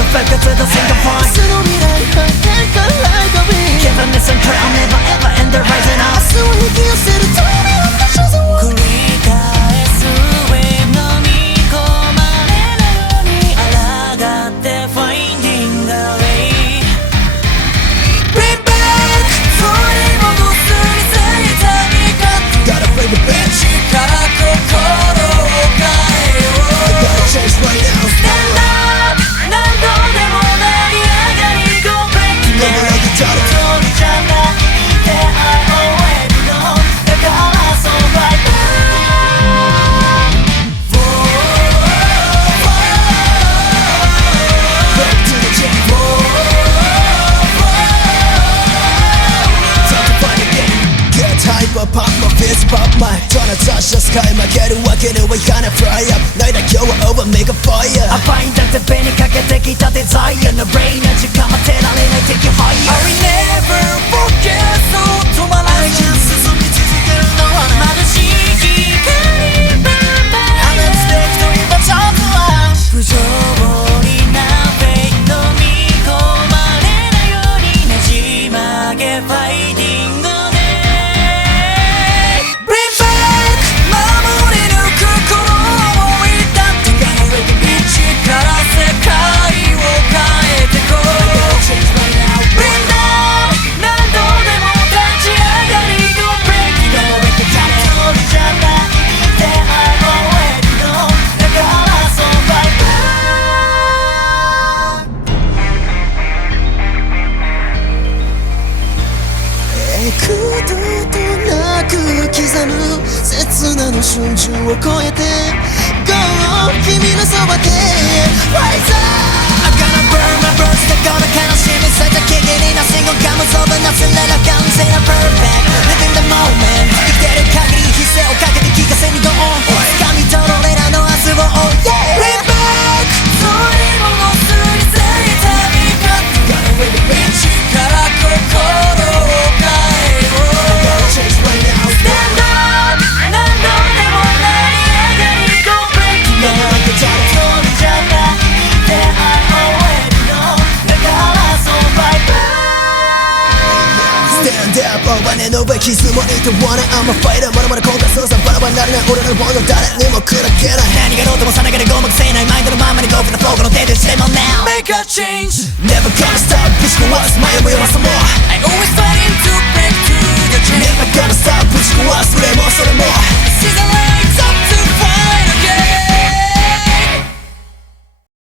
the focus of the single point 明日の未来は変化ライトビー Give a miss and cry, I'll never ever end the rising up 明日を引き寄せるための場所を繰り返す上飲み込まれないように抗って Finding a way Bring back 振り戻すについたにか Gotta bring it back 力心を変えよう Gotta change right now Stand up 何度でも成り上がり Go break it Never let it down 一人じゃないって I already know だからそう fight Back to the jam Time to fight again Get hyper, pop my fist, pop my Tryna touch the sky 負けるわけにはいかない Fly up 泣いた今日は over, make a fire I find that the 手にかけてきた Desire の brain の時間待てられない Take you higher I will never forget そう止まらず進み続けるのは眩しい光 I'm mistake と今ちょっとは不条理なフェイト飲み込まれないようにねじ曲げ Fighting the day Bring back 守り抜くこの想いだって一から世界を変えてこう Bring down 何度でも立ち上がり Go break it down 一人じゃないって I already know だからそう fight back 幾度となく刻む刹那の瞬時を超えて Go 君のそばで Rise up I'm gonna burn my bros だから悲しみ咲いた木々に Nothing will come over nothing let I come say I'm perfect Living the moment 生きてる限り犠牲をかけて聞かせに Go on 掴み取ろう俺らの明日を Oh yeah Bring back 取り戻すについたにか Gotta bring it back 力心を変えよう Gotta change right now Stand up 何度でも成り上がり Go break it Never let it down 一人じゃないって I already know だからそう fight back Stand up 大金の上傷もいと wanna I'm a fighter まだまだ今回操作バラバラになれない俺らのもの誰にも砕けない何がどうともさながらごまかせないマインドのままに Go for the flow この手でしても now Make a change Never gonna stop ぶち壊す迷いは